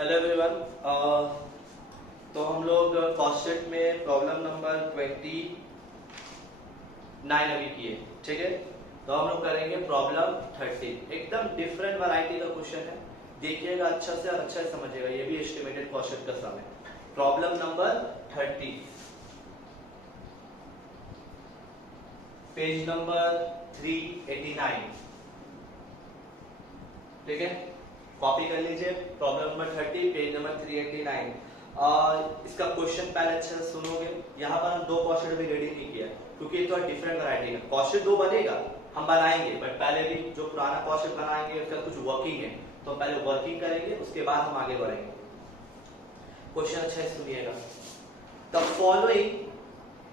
Hello everyone. तो हम लोग कॉस्ट शीट में प्रॉब्लम नंबर 29 अभी किए, ठीक है। तो हम लोग करेंगे प्रॉब्लम 30। एकदम डिफरेंट वैरायटी का क्वेश्चन है, देखिएगा अच्छा से और अच्छा से समझिएगा। ये भी एस्टिमेटेड कॉस्ट शीट का सम है। प्रॉब्लम नंबर 30, पेज नंबर 389, ठीक है। कॉपी कर लीजिए प्रॉब्लम नंबर 30 पेज नंबर 389। इसका क्वेश्चन पहले अच्छे से सुनोगे। यहाँ पर हम दो क्वेश्चन भी रेडी नहीं किया क्योंकि ये थोड़ा डिफरेंट वैरायटी का क्वेश्चन दो बनेगा, हम बनाएंगे, बट पहले भी जो पुराना क्वेश्चन बनाएंगे उसका कुछ वर्किंग है, तो पहले वर्किंग करेंगे, उसके बाद हम आगे बढ़ेंगे। क्वेश्चन अच्छा है, सुनिएगा। The following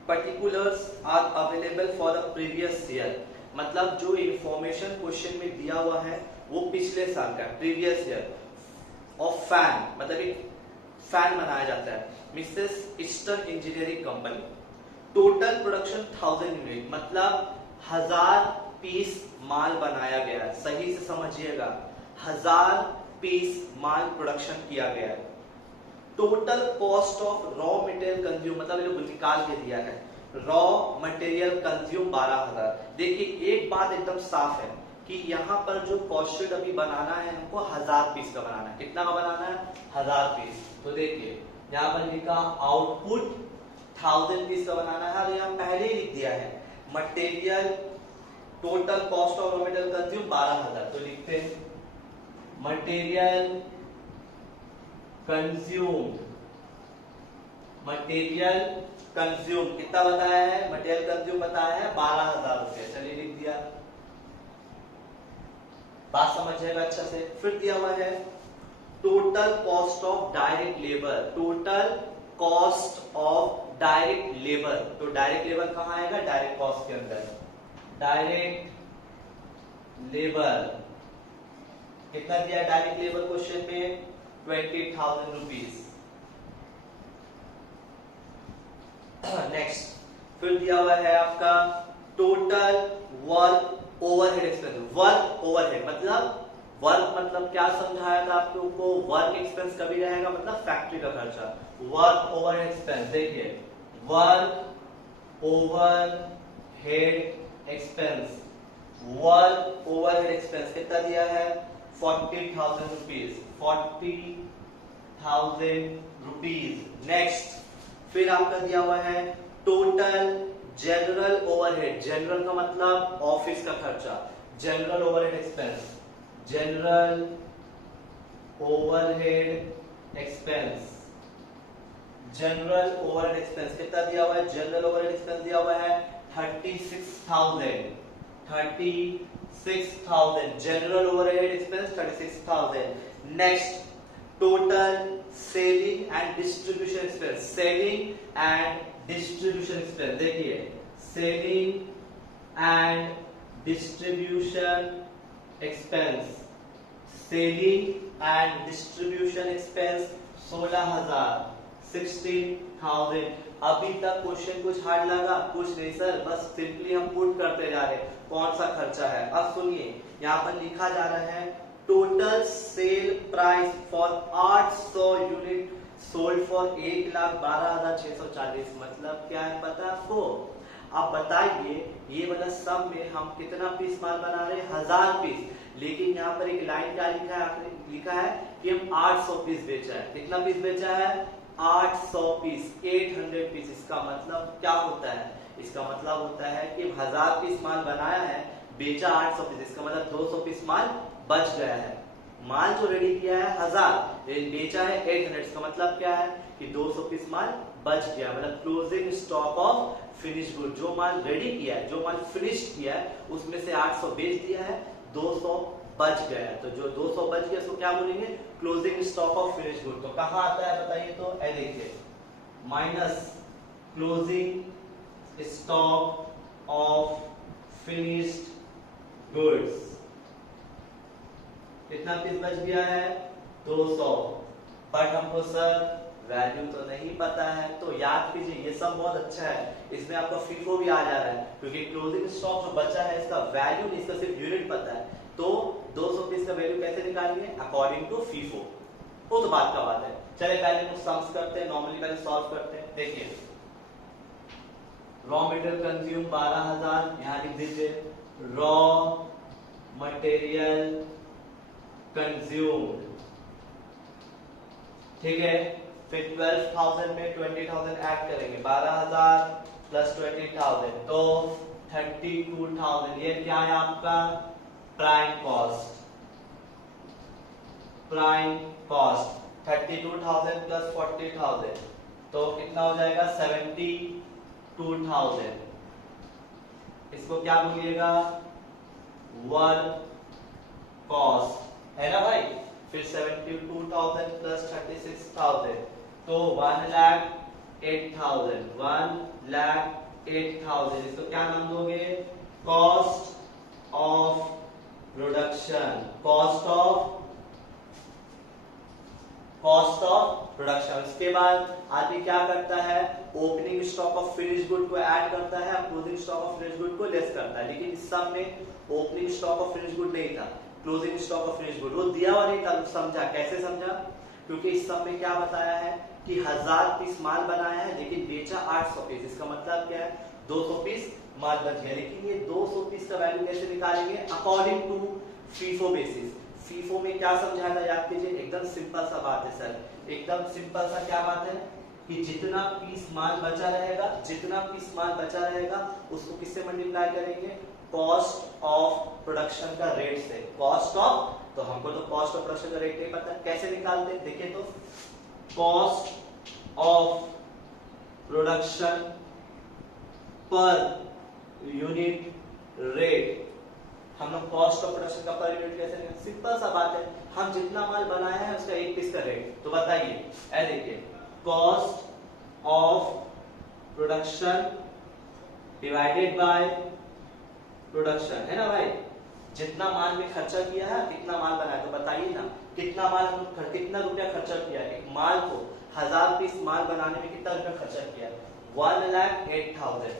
particulars are available for the previous year. मतलब जो इंफॉर्मेशन क्वेश्चन में दिया हुआ है वो पिछले साल का, प्रीवियस ईयर ऑफ फैन, मतलब एक फैन बनाया जाता है Mrs eastern engineering company. Total production 1000 unit, मतलब 1000 पीस माल बनाया गया है। सही से समझिएगा, 1000 पीस माल प्रोडक्शन किया गया है। Total cost of raw material consume, मतलब ये निकाल के दिया है, रॉ मटेरियल कंज्यूम 12000। देखिए एक बात एकदम साफ है कि यहाँ पर जो कॉस्ट शीट अभी बनाना है हमको 1000 पीस का बनाना है। कितना का बनाना है? 1000 पीस। तो देखिए यहाँ पर लिखा आउटपुट 1000 पीस का बनाना है, और यहाँ पहले ही लिख दिया है material total cost of raw material consume 12000। तो लिखते हैं मटेरियल कंज्यूम, मटेरियल कंज्यूम कितना बताया है? मटेरियल कंज्यूम बताया है 12000 रुपये। चलिए लिख दिया, बात समझिएगा अच्छा से। फिर दिया हुआ है total cost of direct labour, total cost of direct labour. तो डायरेक्ट लेबर कहां आएगा? डायरेक्ट कॉस्ट के अंदर। डायरेक्ट लेबर कितना दिया डायरेक्ट लेबर क्वेश्चन में? 20,000 रुपीज। नेक्स्ट फिर दिया हुआ है आपका total work overhead expense. Work overhead मतलब वर्क मतलब क्या समझाया था आपको? वर्क एक्सपेंस कभी रहेगा मतलब फैक्ट्री का खर्चा। वर्क ओवरहेड एक्सपेंस, देखिए work overhead expense, work overhead expense कितना दिया है? 40,000 रुपीज, 40,000 रुपीज। नेक्स्ट फिर आपका दिया हुआ है टोटल जनरल ओवरहेड। जनरल का मतलब ऑफिस का खर्चा, general overhead expense, general overhead expense, general overhead expense कितना दिया हुआ है? जनरल ओवरहेड एक्सपेंस दिया हुआ है 36,000, 36,000 general overhead expense 36,000। Next total selling and distribution expense, selling and distribution expense. देखिए selling and distribution expense, selling and distribution expense 16,000, 16,000। अभी तक क्वेश्चन कुछ हार्ड लगा? कुछ नहीं सर, बस सिंपली हम पुट करते जा रहे हैं कौन सा खर्चा है। अब सुनिए यहाँ पर लिखा जा रहा है total sale price for 800 unit sold for 1,12,640। मतलब क्या है पता है आपको? आप बताइए ये वाला सम में हम कितना पीस माल बना रहे हैं? 1000 पीस। लेकिन यहाँ पर एक लाइन क्या लिखा है? आपने लिखा है कि हम 800 पीस बेचा है। कितना पीस बेचा है? 800 पीस, 800 पीस। इसका मतलब क्या होता है? इसका मतलब होता है कि 1000 पीस माल बनाया है, बेचा 800 पीस, इसका मतलब 200 पीस माल बच गया है। माल जो रेडी किया है 1000, बेचा है 800, इसका मतलब क्या है कि 200 पीस माल बच गया। मतलब closing stock of finish good, जो माल रेडी किया है, जो माल फिनिश किया है, उसमें से 800 बेच दिया है, 200 बच गया है। तो जो 200 बच गया उसको क्या बोलेंगे? Closing stock of finish good. तो कहां आता है बताइए? तो देखिए minus closing stock of finished goods. कितना पीस बच गया है? 200। बट हमको सर वैल्यू तो नहीं पता है। तो याद कीजिए ये सब बहुत अच्छा है, इसमें आपका फीफो भी आ जा रहा है क्योंकि क्लोजिंग स्टॉक जो बचा है इसका वैल्यू नहीं, इसका सिर्फ यूनिट पता है। तो 200 पीस का वैल्यू कैसे निकालेंगे? According to FIFO. वो तो बात का बात है। चले पहले कुछ सम्स करते हैं, नॉर्मली पहले सॉल्व करते हैं। देखिए रॉ मटेरियल कंज्यूम 12,000, यहां लिख दीजिए रॉ मटेरियल कंज्यूम्ड, ठीक है। फिर 12,000 में 20,000 ऐड करेंगे, 12,000 प्लस 20,000 तो 32,000। ये क्या है आपका prime cost, prime cost 32,000 plus 40,000 तो कितना हो जाएगा 72,000। इसको क्या बोलिएगा वर्क कॉस्ट है ना भाई। फिर 72,000 प्लस 36,000 तो 1,08,000, 1,08,000। इसको क्या नाम दोगे cost of production, cost of production. उसके बाद आदमी क्या करता है opening stock of finish good को ऐड करता है, closing stock of finish good को लेस करता है। लेकिन इस सब में opening stock of finish good नहीं था, closing stock of finish good वो दिया हुआ नहीं था। समझा कैसे समझा, क्योंकि इस सब में क्या बताया है कि 1000 पीस माल बनाया है लेकिन बेचा 800 पीस। इसका मतलब क्या है 200 पीस माल बच गया। लेकिन ये 200 पीस का वैल्यू कैसे निकालेंगे according to FIFO basis. FIFO में क्या समझाया था याद कीजिए, एकदम सिंपल सा बात है सर, एकदम सिंपल सा क्या बात है कि जितना पीस माल बचा रहेगा, जितना पीस माल बचा रहेगा उसको किससे मल्टीप्लाई करेंगे कॉस्ट ऑफ प्रोडक्शन का रेट से। कॉस्ट ऑफ, तो हमको तो कॉस्ट ऑफ प्रोडक्शन का रेट नहीं पता, कैसे निकालते हैं देखिए तो cost of production per unit rate. हम लोग कॉस्ट ऑफ प्रोडक्शन का पर यूनिट कैसे निकालेंगे, सिंपल सा बात है, हम जितना माल बनाया है उसका एक पीस का रेट। तो बताइए ऐ देखिए cost of production divided by production है ना भाई। जितना माल में खर्चा किया है कितना माल बनाया, तो बताइए ना कितना माल हम कितना रुपया खर्चा किया है। एक माल को 1000 पीस माल बनाने में कितना रुपया खर्चा किया, 1,08,000,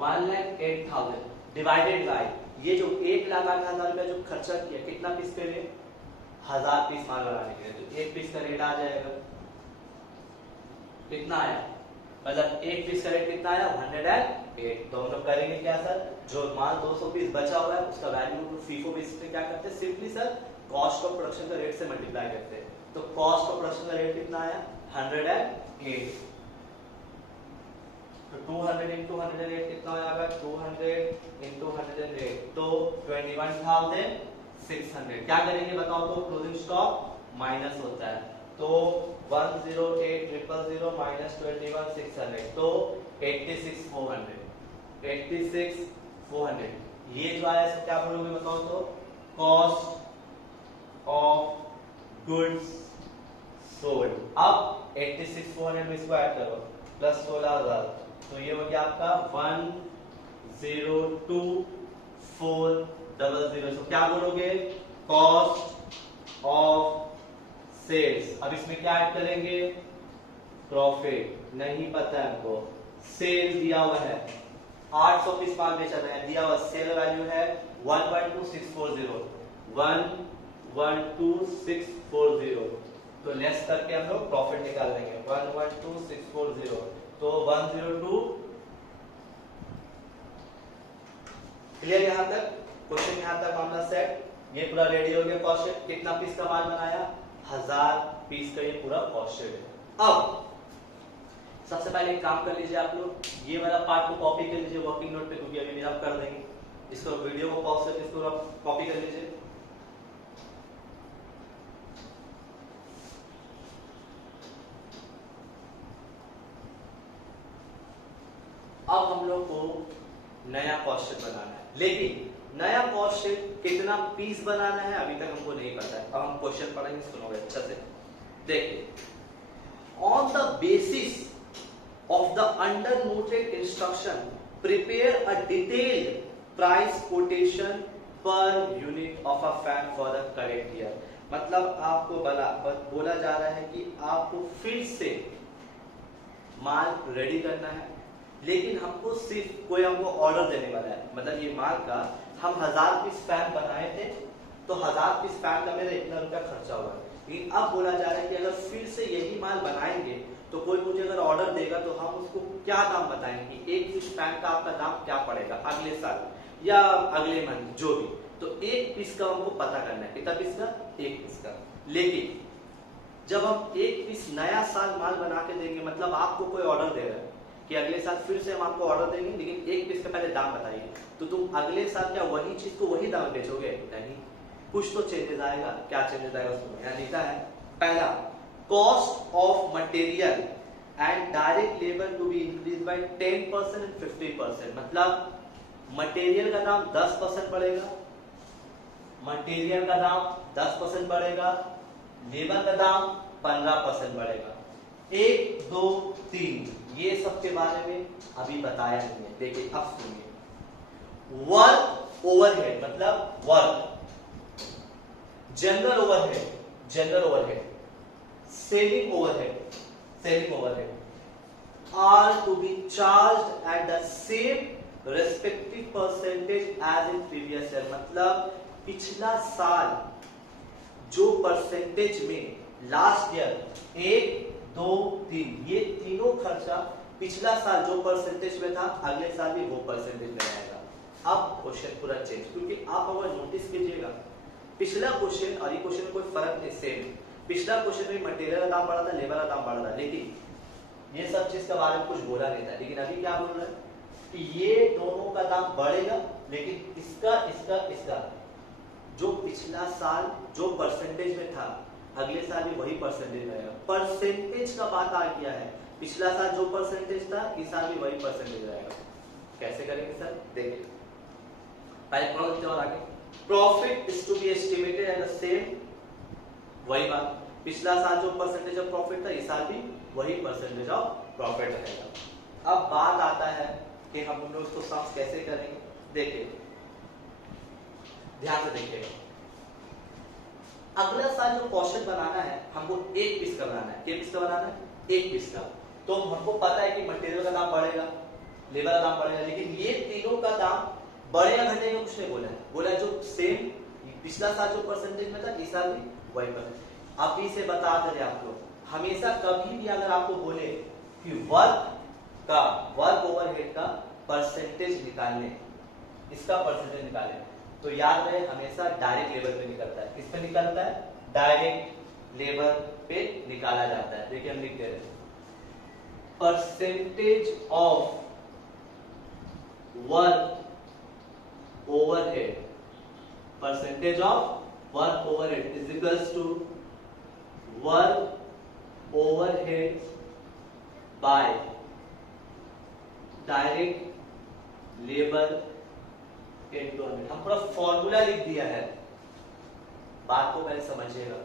1,08,000 डिवाइडेड बाय ये जो 1,08,000 रुपया जो खर्चा किया कितना पीस के लिए 1000 पीस माल बनाने के लिए, तो एक पीस का रेट आ जाएगा कितना आया, मतलब एक पीस का रेट कितना आया 108। तो हम लोग करेंगे क्या सर, जो माल 200 पीस बचा हुआ है उसका वैल्यू फीफो बेसिस पे क्या करते हैं simply sir cost of production का रेट से मल्टीप्लाई करते हैं। तो कॉस्ट ऑफ प्रोडक्शन का रेट कितना आया 108, तो 200 into 108 कितना हो जाएगा 200 into 108 तो 21,600। क्या करेंगे बताओ तो क्लोजिंग स्टॉक माइनस होता है तो 108,000 माइनस 21,600 तो 86,400, 86,400। ये जो आया इसको क्या बोलोगे बताओ तो कॉस्ट ऑफ गुड्स सोल्ड। अब 86,400 में इसको ऐड करो प्लस 16,000 तो ये हो गया आपका 102,400। इसको क्या बोलोगे कॉस्ट ऑफ सेल्स। अब इसमें क्या ऐड करेंगे प्रॉफिट, नहीं पता है हमको। सेल दिया हुआ है 800 पीस माल बेचा है, दिया हुआ सेल वैल्यू है 112,640, 112,640 तो लेस करके हम लोग प्रॉफिट निकाल लेंगे 112,640 तो 102। क्लियर यहां तक क्वेश्चन, यहां तक मामला सेट। ये पूरा रेडी हो गया कॉस्ट शीट। कितना पीस का माल बनाया 1000 पीस का ये पूरा कॉस्ट शीट है। अब सबसे पहले एक काम कर लीजिए आप लोग, ये वाला पार्ट को कॉपी कर लीजिए वर्किंग नोट पे क्योंकि अभी आप कर देंगे। इसको वीडियो को पॉज करके इसको आप कॉपी कर लीजिए। अब हम लोग को नया कॉस्ट शीट बनाना है, लेकिन नया कॉस्ट शीट कितना पीस बनाना है अभी तक हमको नहीं पता है। अब हम क्वेश्चन पढ़ेंगे, सुनोगे अच्छा से। देखिए on the basis of the under noted instruction prepare a detailed price quotation per unit of a fan for the current year। मतलब आपको बोला जा रहा है कि आपको फिर से माल रेडी करना है, लेकिन हमको सिर्फ कोई हमको ऑर्डर देने वाला है। मतलब ये माल का हम 1000 पीस फैन बनाए थे तो 1000 पीस फैन का मेरा इतना रुपया खर्चा हुआ। लेकिन अब बोला जा रहा है कि अगर फिर से यही माल बनाएंगे तो कोई मुझे अगर ऑर्डर देगा तो हम उसको क्या दाम बताएंगे कि एक पीस फैन का आपका दाम क्या पड़ेगा अगले साल या अगले मंथ जो भी। तो एक पीस का हमको पता करना है, कितना पीस का, एक पीस का। लेकिन जब हम एक पीस नया साल माल बना के देंगे, मतलब आपको कोई ऑर्डर दे रहा है कि अगले साल फिर से हम आपको ऑर्डर देंगे लेकिन एक पीस का पहले दाम बताइए, तो तुम अगले साल क्या वही चीज को वही दाम बेचोगे? नहीं, कुछ तो चेंजेस आएगा। क्या चेंजेस आएगा उसमें यहाँ लिखा है। पहला, cost of material and direct labour to be increase by 10% and 50%। मतलब मटेरियल का दाम 10% बढ़ेगा, मटेरियल का दाम 10% बढ़ेगा, लेबर का दाम 15% बढ़ेगा। 1, 2, 3 ये सब के बारे में अभी बताया नहीं है। देखिए अब सुनिए। वर्क ओवरहेड मतलब work, general overhead, general overhead, selling overhead, selling overhead are to be charged at the same respective percentage as in previous year. मतलब पिछला साल जो परसेंटेज में लास्ट ईयर 1, 2, 3 ये तीनों खर्चा पिछला साल जो परसेंटेज में था अगले साल भी वो परसेंटेज में आएगा। अब क्वेश्चन पूरा चेंज, क्योंकि आप अगर नोटिस कीजिएगा पिछला क्वेश्चन और ये क्वेश्चन में कोई फर्क नहीं, सेम। पिछला क्वेश्चन में मटेरियल का दाम बढ़ा था, लेबर का दाम बढ़ा था, लेकिन ये सब चीज के बारे में कुछ बोला नहीं था। लेकिन अभी क्या बोल रहा है कि ये दोनों का दाम बढ़ेगा, लेकिन इसका इसका इसका जो पिछला साल जो परसेंटेज में था अगले साल भी वही परसेंटेज रहेगा। परसेंटेज का बात आ गया है, पिछला साल जो परसेंटेज था इस साल भी वही परसेंटेज रहेगा। कैसे करेंगे सर? देखिए पहले प्रोडक्ट और आगे, profit is to be estimated at the same, वही बात, पिछला साल जो परसेंटेज ऑफ प्रॉफिट था इस साल भी वही परसेंटेज ऑफ प्रॉफिट रहेगा। अब बात आता है कि हम लोग उसको सम कैसे करेंगे। देखिए ध्यान से देखिएगा, अगला साल जो क्वेश्चन बनाना है हमको एक पीस का बनाना है। कितने पीस का बनाना है? एक पीस का। तो हमको पता है कि मटेरियल का दाम बढ़ेगा, लेबर का दाम बढ़ेगा, लेकिन ये तीनों का दाम बढ़ेगा घटेगा कुछ नहीं बोला है। बोला जो सेम पिछला साल जो परसेंटेज में था इस साल भी वही परसेंटेज। अभी से बता दे आप लोग, हमेशा कभी भी अगर आपको बोले कि वर्क ओवरहेड का परसेंटेज निकालने, इसका परसेंटेज निकालें, तो याद रहे हमेशा डायरेक्ट लेबर पे निकलता है। किस पे निकलता है? डायरेक्ट लेबर पे निकाला जाता है। देखिए हम लिख दे रहे हैं, percentage of work overhead, percentage of work overhead is equals to work overhead by direct labour into 100। हम पूरा फॉर्मूला लिख दिया है, बात को पहले समझिएगा।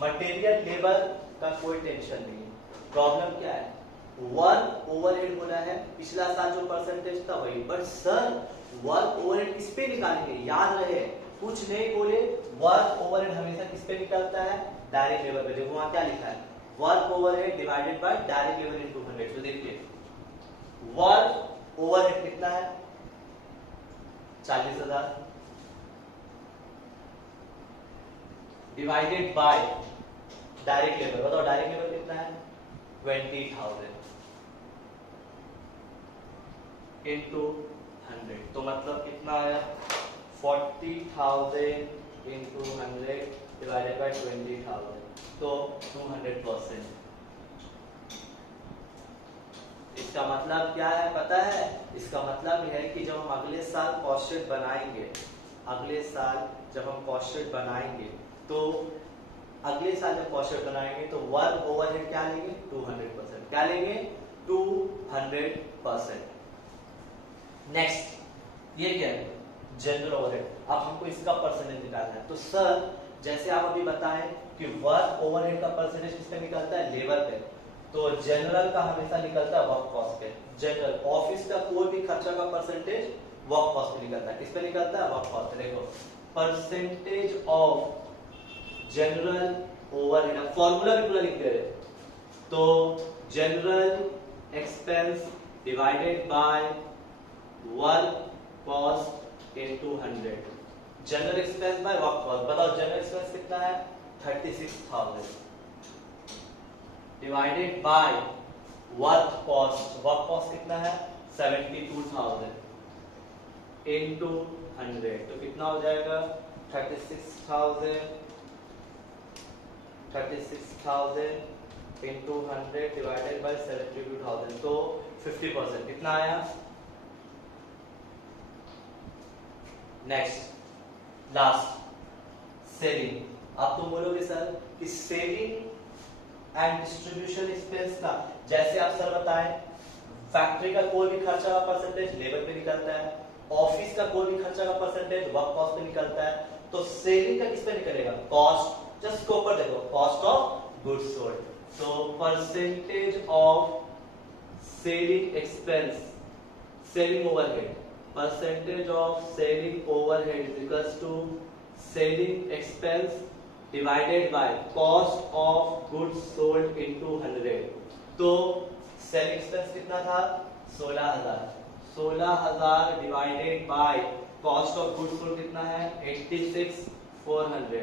मटेरियल लेबर का कोई टेंशन नहीं है, प्रॉब्लम क्या है? वर्क ओवरहेड बोला है, पिछला साल जो परसेंटेज था वही, बट सर वर्क ओवरहेड किस पे निकालेंगे? याद रहे कुछ नहीं बोले, वर्क ओवरहेड हमेशा किस पे निकलता है? डायरेक्ट लेबर पे। देखो वहां क्या लिखा है, work overhead divided by direct labour into 100। तो देखिए वर्क ओवरहेड कितना है? 40,000 डिवाइडेड बाय डायरेक्ट लेबर। बताओ डायरेक्ट लेबर कितना है? 20,000 इंटू 100। तो मतलब कितना आया? 40,000 इंटू 100 डिवाइडेड बाय 20,000, तो 200%। इसका मतलब क्या है पता है? इसका मतलब यह है कि जब हम अगले साल कॉस्ट शीट बनाएंगे, अगले साल जब हम कॉस्ट शीट बनाएंगे तो अगले साल जब कॉस्ट शीट बनाएंगे तो वर्क ओवरहेड क्या लेंगे? 200%। क्या लेंगे? 200%। नेक्स्ट ये क्या है? General overhead. अब हमको इसका परसेंटेज निकालना है। तो सर जैसे आप अभी बताएं कि वर्क ओवरहेड का परसेंटेज किस पे निकलता है? लेबर पे। तो जनरल का हमेशा निकलता है वर्क कॉस्ट पे। जनरल ऑफिस का कोई भी खर्चा का परसेंटेज वर्क कॉस्ट पे निकलता है। किस पे निकलता है? वर्क कॉस्ट पे। देखो percentage of general overhead, formula भी पूरा लिख दे रहे। तो general expense divided by work cost into 100। General expense by work cost. बताओ जनरल एक्सपेंस कितना है 36,000 divided by work cost. Work cost कितना है 72,000 इनटू 100 तो कितना हो जाएगा 36,000 इनटू 100 डिवाइडेड बाय 72,000 तो 50% कितना आया। Next last selling. अब तुम बोलोगे सर कि सेलिंग एंड डिस्ट्रीब्यूशन एक्सपेंस का जैसे आप सर बताएं फैक्ट्री का कोई भी खर्चा का परसेंटेज लेबर पे निकलता है, ऑफिस का कोई भी खर्चा का परसेंटेज वर्क कॉस्ट पे निकलता है, तो सेलिंग का किस पे निकलेगा कॉस्ट। जस्ट इसके ऊपर देखो कॉस्ट ऑफ गुड्स सोल्ड। तो percentage of selling expense selling overhead percentage of selling overhead is equals to selling expense divided by cost of goods sold into 100। तो selling expense कितना था 16,000 divided by cost of goods sold कितना है 86,400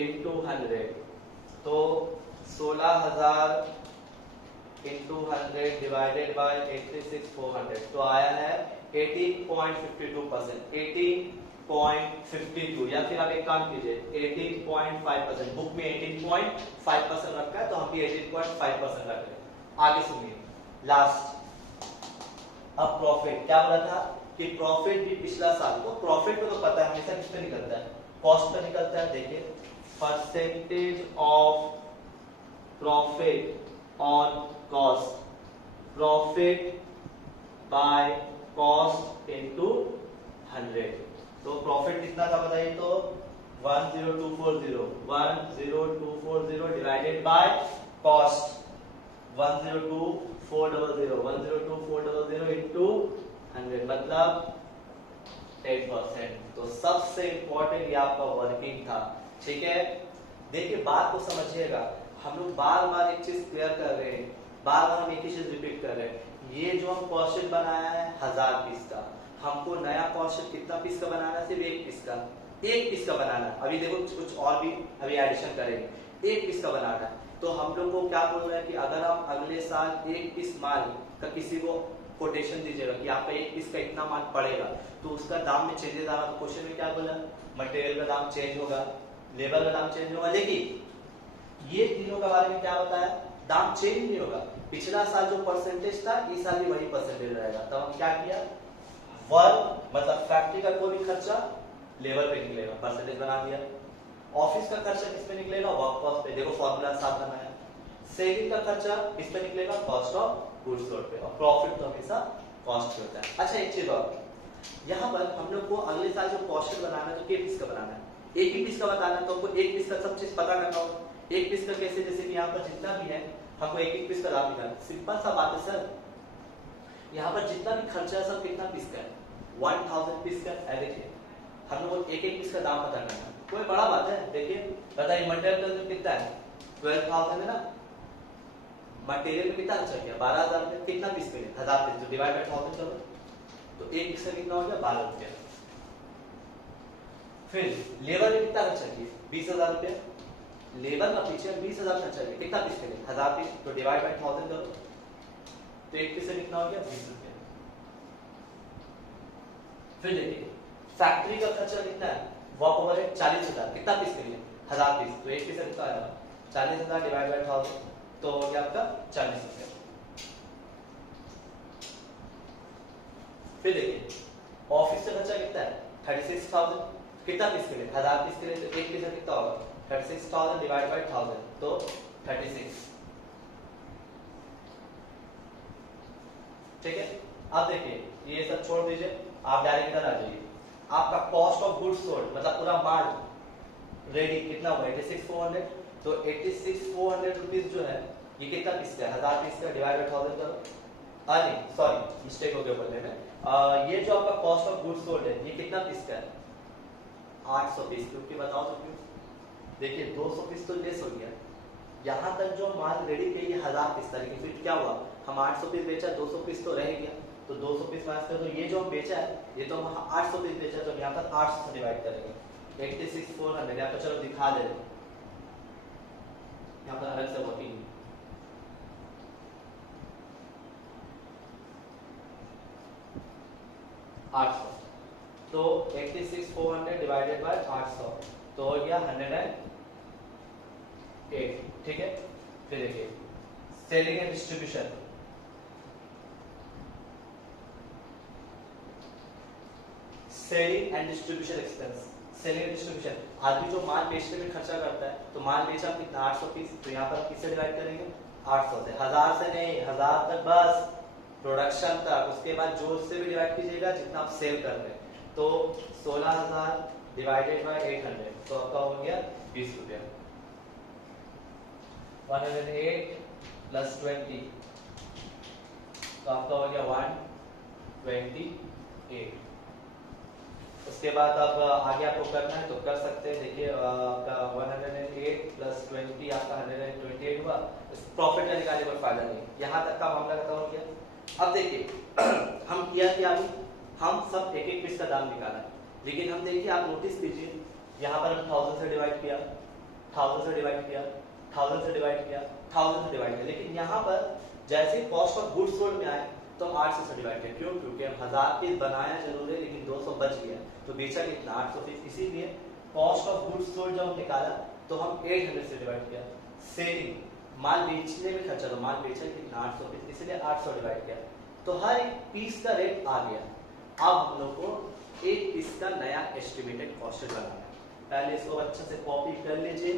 into 100 तो 16,000 into 100 divided by 86,400 तो आया है 18.52%। 18.52 या फिर आप एक काम कीजिए 18.5%। बुक में 18.5% रखा है तो हम भी 18.5% रख रहे हैं। आगे सुनिए लास्ट। अब प्रॉफिट क्या बोला था कि प्रॉफिट भी पिछला साल तो प्रॉफिट को तो पता है हमेशा किस पे निकलता है कॉस्ट पे निकलता है। देखिए percentage of profit on cost profit by cost into 100 तो प्रॉफिट कितना था बताइए तो 10240 डिवाइडेड बाय कॉस्ट 102,400 इनटू 100 मतलब 10%। तो सबसे इंपॉर्टेंट ये आपका वर्किंग था। ठीक है देखिए बात को समझिएगा हम लोग बार बार एक चीज क्लियर कर रहे हैं, बार बार हम एक ही चीज रिपीट कर रहे हैं। ये जो हम कॉस्ट शीट बनाया है 1000 पीस का, हमको नया कॉस्ट शीट कितना पीस का बनाना है सिर्फ एक पीस का बनाना है। अभी देखो कुछ और भी अभी एडिशन करेंगे, एक पीस का बनाना है। तो हम लोग को क्या बोल रहे हैं कि अगर आप अगले साल एक पीस माल का किसी को कोटेशन दीजिएगा कि आपका एक पीस का इतना माल पड़ेगा तो उसका दाम में चेंजेस आ रहा तो क्वेश्चन में क्या बोला मटेरियल का दाम चेंज होगा, लेबर का दाम चेंज होगा, लेकिन ये तीनों के बारे में क्या बताया दाम चेंज नहीं होगा। पिछला साल जो परसेंटेज था इस साल भी वही परसेंटेज रहेगा। तब हम क्या किया वर्क मतलब फैक्ट्री का कोई भी खर्चा लेबर पे निकलेगा परसेंटेज बना दिया, ऑफिस का खर्चा किस पे निकलेगा वर्क कॉस्ट पे, देखो फॉर्मूला साथ बनाया, सेलिंग का खर्चा किस पे निकलेगा कॉस्ट ऑफ गुड्स सोल्ड पे, और प्रॉफिट तो हमेशा कॉस्ट पे होता है। अच्छा एक चीज और यहाँ पर हम लोग को अगले साल जो कॉस्ट शीट बनाना है तो किस पीस का बनाना है एक ही पीस का बताना है तो हमको एक पीस का सब चीज पता करना होगा। एक पीस का कैसे जैसे कि यहाँ पर जितना भी है हमको एक पीस का दाम निकालना, सिंपल सा बात है सर। यहाँ पर जितना भी खर्चा है सब कितना पीस का है 1000 पीस का है। देखिए हम लोग एक पीस का दाम पता करना है, कोई बड़ा बात है। देखिए बताइए मटेरियल का कितना है 12,000 है ना, मटेरियल में कितना खर्चा किया 12,000 रुपया, कितना पीस पे 1000 पीस तो डिवाइड बाय 1000 करो तो एक पीस का कितना हो गया 12 रुपया। फिर लेबर में कितना खर्चा किया 20,000 रुपया, लेबर का पीछे 20,000 खर्चा किया कितना पीस पे 1000 पीस तो डिवाइड बाय 1000 करो तो एक पीस से कितना हो गया 20 रुपया। फिर देखिए फैक्ट्री का खर्चा कितना है वर्क ओवरहेड 40,000 कितना पीस के लिए 1000 पीस तो एक पीस से कितना आएगा 40,000 डिवाइड बाय 1000 तो हो गया आपका 40 रुपया। फिर देखिए ऑफिस का खर्चा कितना है 36,000 कितना पीस के लिए 1000 पीस के लिए तो एक पीस कितना होगा 36,000 डिवाइड बाय 1000 तो 36। ठीक है अब देखिए ये सब छोड़ दीजिए आप डायरेक्ट इधर आ जाइए। आपका कॉस्ट ऑफ गुड्स सोल्ड मतलब पूरा माल रेडी कितना हुआ 86,400 तो 86,400 रुपीस जो है ये कितना पीस का है 1000 पीस का डिवाइड बाय 1000 करो। नहीं सॉरी मिस्टेक हो गया बोलने में। ये जो आपका कॉस्ट ऑफ गुड्स सोल्ड है ये कितना पीस का है 800 पीस। क्योंकि बताओ तो क्यों देखिए 200 पीस तो लेस हो गया, यहाँ तक जो माल रेडी के लिए 1000 पीस था लेकिन फिर क्या हुआ हम 800 पीस बेचा 200 पीस तो रह गया। तो तो 200 पीस माइनस कर दो। ये जो हम बेचा है ये तो हम 800 पीस बेचा है, तो यहाँ पर 800 से डिवाइड करेंगे। 86,400 यहाँ पर चलो दिखा दे, यहाँ पर अलग से वर्किंग 800, तो 86,400 डिवाइडेड बाय 800 तो हो गया 108। ठीक है, फिर देखिए selling and distribution. Selling and distribution expense. Selling and distribution, आदमी जो माल बेचने में खर्चा करता है, तो माल बेचा कितना 800 पीस, तो यहाँ पर किससे डिवाइड करेंगे 800 से। 1000 से नहीं, 1000 तक बस प्रोडक्शन तक, उसके बाद जो उससे भी डिवाइड कीजिएगा जितना आप सेल कर रहे हैं। तो 16,000 डिवाइडेड बाय 800 तो आपका हो गया 20 रुपया। 108 प्लस 20 तो आपका हो गया 128। उसके बाद अब आगे आपको करना है तो कर सकते हैं। देखिए आपका 108 प्लस 20 आपका 128 हुआ। प्रॉफिट का निकालने कोई फायदा नहीं, यहाँ तक का मामला खत्म हो गया। अब देखिए हम किया क्या, हम सब एक एक पीस का दाम निकाला, लेकिन हम देखिए आप नोटिस कीजिए यहाँ पर हम 1000 से डिवाइड किया, 1000 से डिवाइड किया, 1000 से डिवाइड किया, 1000 से डिवाइड किया, लेकिन यहाँ पर जैसे कॉस्ट ऑफ गुड्स सोल्ड में आए तो 800 से डिवाइड किया। क्यों? क्योंकि हम 1000 पीस बनाया जरूर है, लेकिन 200 बच गया, तो बेचा कितना 800 पीस। इसीलिए कॉस्ट ऑफ गुड्स सोल्ड जब हम निकाला तो हम 800 से डिवाइड किया। सेलिंग, माल बेचने में खर्चा, तो माल बेचा कितना 800 पीस, इसलिए 800 डिवाइड किया, तो हर एक पीस का रेट आ गया। अब हम लोग को एक पीस का नया एस्टिमेटेड कॉस्ट बनाना है। पहले इसको अच्छे से कॉपी कर लीजिए,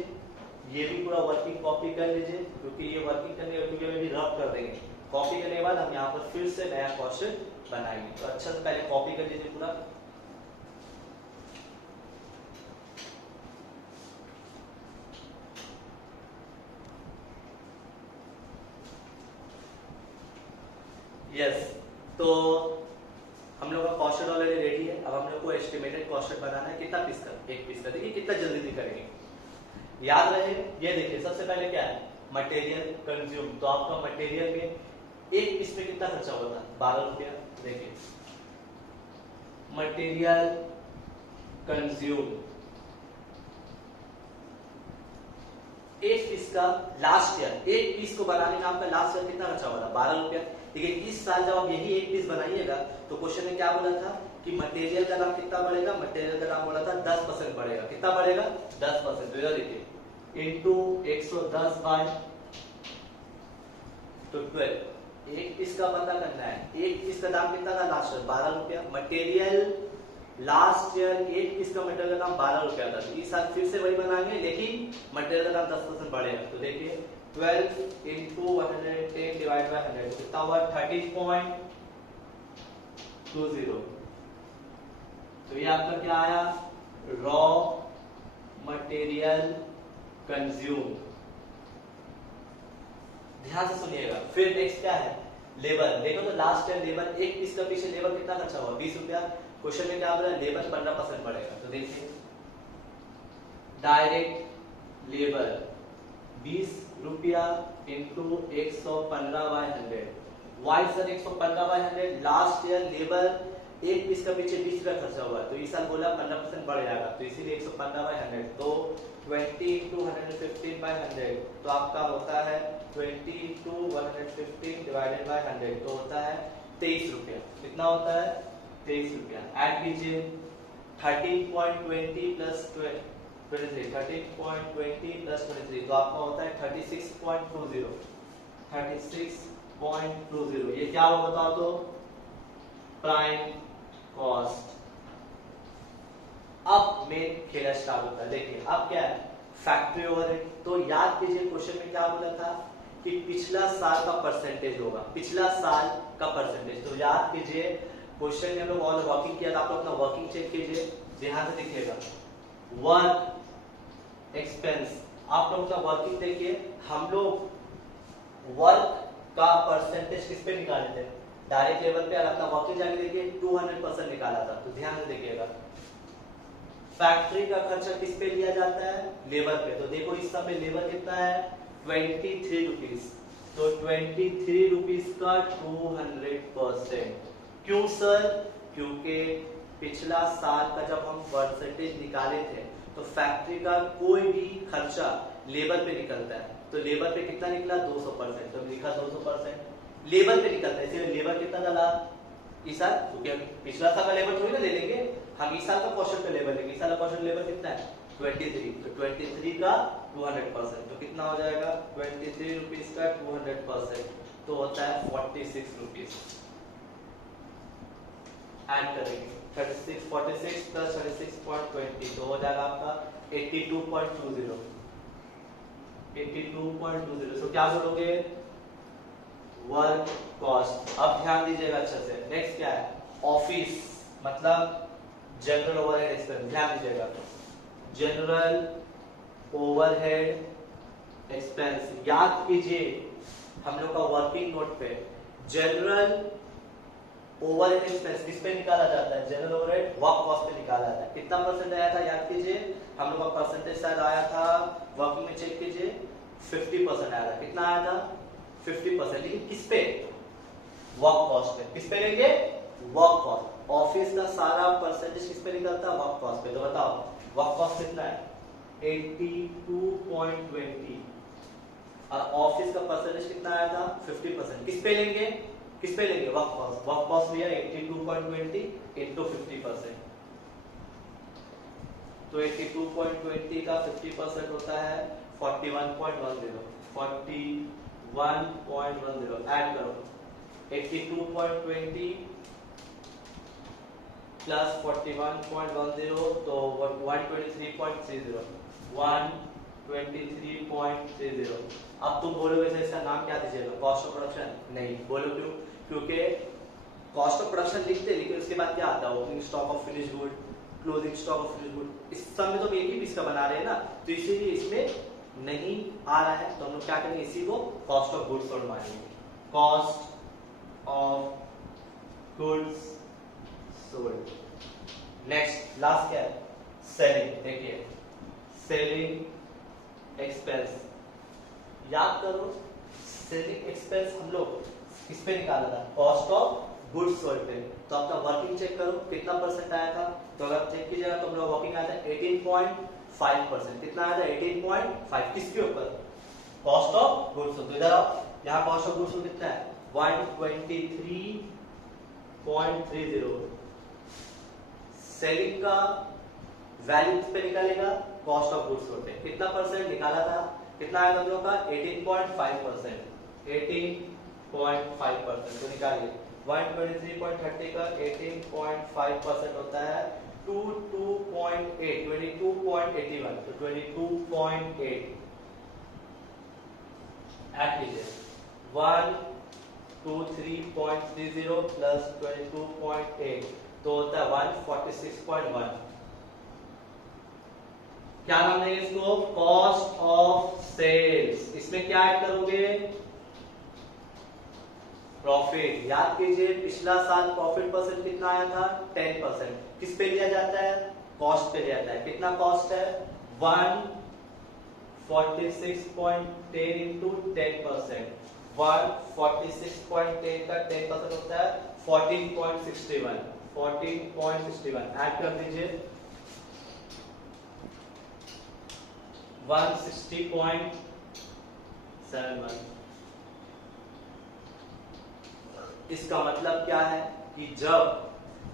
ये भी पूरा वर्किंग कॉपी कर लीजिए, क्योंकि ये वर्किंग करने के भी रब कर देंगे। कॉपी करने के बाद हम यहाँ पर फिर से नया कॉस्ट बनाएंगे, तो अच्छा से पहले कॉपी कर लीजिए पूरा। यस, तो हम लोग का कॉस्ट ऑलरेडी रेडी है। अब हम लोग को एस्टिमेटेड कॉस्ट बनाना है। कितना पीस का? एक पीस का। देखिए कितना जल्दी करेंगे, याद रहे। ये देखिए सबसे पहले क्या है, मटेरियल कंज्यूम। तो आपका मटेरियल में एक पीस में कितना खर्चा होता है 12 रुपया। देखिए मटेरियल कंज्यूम एक पीस का लास्ट ईयर, एक पीस को बनाने में आपका लास्ट ईयर कितना खर्चा होगा 12 रुपया। लेकिन इस साल जब आप यही एक पीस बनाइएगा तो क्वेश्चन में क्या बोला था कि मटेरियल का दाम कितना बढ़ेगा, मटेरियल का दाम बोला था 10% बढ़ेगा। कितना बढ़ेगा 10%। तो इधर देखिए इंटू 110 बाय तो 12, एक पीस का पता करना है। एक पीस का दाम कितना था लास्ट ईयर 12 रुपया। मटेरियल लास्ट ईयर एक पीस का मटेरियल का दाम 12 रुपया था, इस साल फिर से वही बनाएंगे, लेकिन मटेरियल का दाम 10% बढ़ेगा। तो देखिए 12 इंटू 110 डिवाइड बाय 100 कितना हुआ 13.20। तो ये आपका क्या आया, रॉ मटेरियल कंज्यूम। ध्यान से सुनिएगा। फिर नेक्स्ट क्या है, लेबर। देखो तो लास्ट ईयर लेबर, एक पीस का पीछे लेबर कितना खर्चा हुआ 20 रुपया। क्वेश्चन में क्या बोला, लेबर 15% बढ़ेगा। तो देखिए डायरेक्ट लेबर 20 रुपया into 115 by 100। Why sir 115 by 100? Last year labour एक पीस का पीछे 20 रुपया खर्चा हुआ, तो इस साल बोला 15% बढ़ जाएगा, तो इसीलिए 115 बाय 100। तो 20 इंटू 115 बाय 100 तो आपका होता है 20 इंटू 115 डिवाइडेड बाय 100 तो होता है 23 रुपया। कितना होता है 23 रुपया। ऐड कीजिए 13.20 प्लस 23, 13.20 प्लस 23 तो आपका होता है 36.20। 36.20 ये क्या होगा बताओ तो, प्राइम कॉस्ट। अब मेन खेला स्टार्ट होता है। देखिए अब क्या है, फैक्ट्री ओवरहेड। तो याद कीजिए क्वेश्चन में क्या बोला था कि पिछला साल का परसेंटेज होगा, पिछला साल का परसेंटेज। तो याद कीजिए क्वेश्चन में हम लोग और वर्किंग किया था, आप लोग अपना वर्किंग चेक कीजिए, ध्यान से देखिएगा। वर्क एक्सपेंस, आप लोग का वर्किंग देखिए, हम लोग वर्क का परसेंटेज किस पे निकाले थे, डायरेक्ट लेवल पे। और अपना वर्किंग जाके देखिए 200% निकाला था। तो ध्यान से देखिएगा फैक्ट्री का खर्चा किस पे लिया जाता है, लेबर पे। तो देखो इस सब में लेबर कितना है 23 रुपीज। तो 23 रुपीज का 200%। क्यों सर? क्योंकि पिछला साल का जब हम परसेंटेज निकाले थे तो फैक्ट्री का कोई भी खर्चा लेबर पे निकलता है, तो लेबर पे कितना निकला? 200%, तो लिखा 200% लेबर पे निकलता है, इसलिए लेबर कितना डाला इस साल? क्योंकि पिछला साल का लेबर थोड़ी ना ले लेंगे हम, इस साल का क्वेश्चन पे लेबर लेंगे। इस साल का क्वेश्चन लेबर कितना है? 23, तो 23 का 200%, तो कितना हो जाएगा? 23 रुपीज का 200%, तो होता है 46 रुपीज। ऐड करेंगे 36 46 प्लस 36.20, तो हो जाएगा आपका 82.20। 82.20, तो क्या जोड़ोगे? Work cost. अब ध्यान दीजिएगा अच्छे से। नेक्स्ट क्या है? ऑफिस मतलब जनरल ओवरहेड एक्सपेंस। ध्यान दीजिएगा, जनरल ओवरहेड एक्सपेंस याद कीजिए हम लोग का वर्किंग नोट पे जनरल ओवरहेड एक्सपेंस किस पे निकाला जाता है? जनरल ओवरहेड वर्क कॉस्ट पे निकाला जाता है। कितना परसेंट आया था याद कीजिए, हम लोग का परसेंटेज शायद आया था, वर्किंग में चेक कीजिए, 50% आया था। कितना आया था? 50%, लेकिन किस पे? वर्क कॉस्ट पे। किस पे लेंगे? Work cost. ऑफिस का सारा परसेंटेज किस पे निकलता है? वर्क कॉस्ट पे। तो बताओ वर्क कॉस्ट कितना है? 82.20, और ऑफिस का परसेंटेज कितना आया था? 50%। किस पे लेंगे? किस पे लेंगे? Work cost. वर्क कॉस्ट लिया 82.20 into 50%, तो 82.20 का 50% होता है 41.10। 41.10 ऐड करो, 82.20 प्लस 41.10, तो 123.30। 123.30। अब तुम बोलोगे सर इसका नाम क्या दीजिएगा? Cost of production? नहीं। बोलो क्यों? क्योंकि कॉस्ट ऑफ प्रोडक्शन लिखते लेकिन उसके बाद क्या आता है? Opening stock of finish good, closing stock of finish good. इस सब में तो एक ही पीस का बना रहे हैं ना, तो इसीलिए इसमें नहीं आ रहा है, तो हम लोग क्या करेंगे? इसी को कॉस्ट ऑफ गुड्स सोल्ड मानेंगे। Cost of goods sold. Next last क्या है? सेलिंग। देखिए सेलिंग एक्सपेंस याद करो, सेलिंग एक्सपेंस हम लोग किस पे निकाला था? कॉस्ट ऑफ गुड्स सोल्ड पे। तो आपका वर्किंग चेक करो कितना परसेंट आया था, तो अगर चेक कीजिएगा तो हम लोग वर्किंग आया था 18.5%। कितना आया था? 18.5। किसके ऊपर? Cost of goods sold. तो इधर आओ, यहाँ कॉस्ट ऑफ गुड्स सोल्ड कितना है? 123.30। सेलिंग का वैल्यू किस पे निकालेगा? कॉस्ट ऑफ गुड्स सोल्ड पे। कितना परसेंट निकाला था? कितना आया था हम लोग का? 18.5%। 18.5%, तो निकालिए 123.30 का 18.5% होता है 22.81, तो 22.8 ऐड कीजिए। 123.30 प्लस 22.8, तो होता है 146.1। क्या नाम देंगे इसको? Cost of sales. इसमें क्या ऐड करोगे? प्रॉफिट। याद कीजिए पिछला साल प्रॉफिट परसेंट कितना आया था? 10%। किस पे लिया जाता है? कॉस्ट पे लिया जाता है। कितना कॉस्ट है? 146.10 into 10%। 146.10 का 10% होता है 14.61। 14.61 ऐड कर दीजिए 160.71। इसका मतलब क्या है कि जब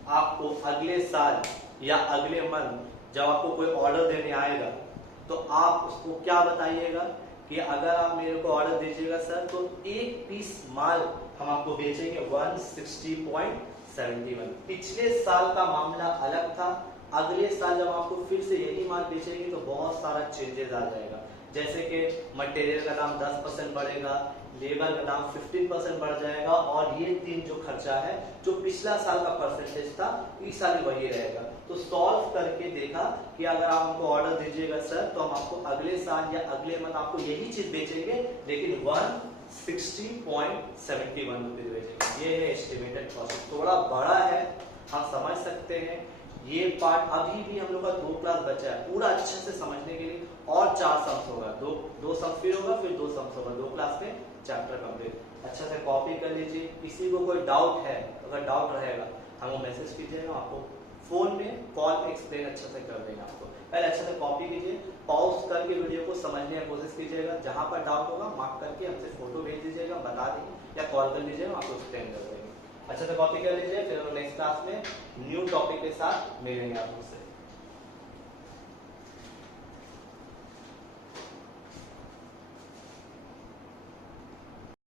आपको अगले साल या अगले मंथ जब आपको कोई ऑर्डर देने आएगा तो आप उसको क्या बताइएगा कि अगर आप मेरे को ऑर्डर दीजिएगा सर तो एक पीस माल हम आपको बेचेंगे 160.71। पिछले साल का मामला अलग था, अगले साल जब आपको फिर से यही माल बेचेंगे तो बहुत सारा चेंजेस आ जाएगा। जैसे कि मटेरियल का दाम 10% बढ़ेगा, लेबर का दाम 15% बढ़ जाएगा, और ये तीन जो खर्चा है जो पिछला साल का परसेंटेज था इस साल वही रहेगा। तो सॉल्व करके देखा कि अगर आप हमको ऑर्डर दीजिएगा सर तो हम आपको अगले साल या अगले मंथ आपको यही चीज बेचेंगे लेकिन 160.71 रुपीज बेचेंगे। ये है एस्टिमेटेड कॉस्ट। थोड़ा बड़ा है, हम समझ सकते हैं। ये पार्ट अभी भी हम लोग का 2 क्लास बचा है, पूरा अच्छे से समझने के लिए और 4 सम्स होगा, दो सम्स फिर होगा, फिर 2 सम्स होगा, 2 क्लास में चैप्टर कंप्लीट। अच्छा से कॉपी कर लीजिए। किसी को कोई डाउट है, अगर डाउट रहेगा हमको मैसेज कीजिएगा, आपको फोन में कॉल एक्सप्लेन अच्छा से कर देंगे आपको। पहले अच्छा से कॉपी कीजिए, पॉज करके वीडियो को समझने की कोशिश कीजिएगा, जहां पर डाउट होगा मार्क करके हमसे फोटो भेज दीजिएगा, बता देंगे, या कॉल कर लीजिएगा, आपको एक्सप्लेन कर देंगे। अच्छा से कॉपी कर लीजिए, फिर हम नेक्स्ट क्लास में न्यू टॉपिक के साथ मिलेंगे आपसे।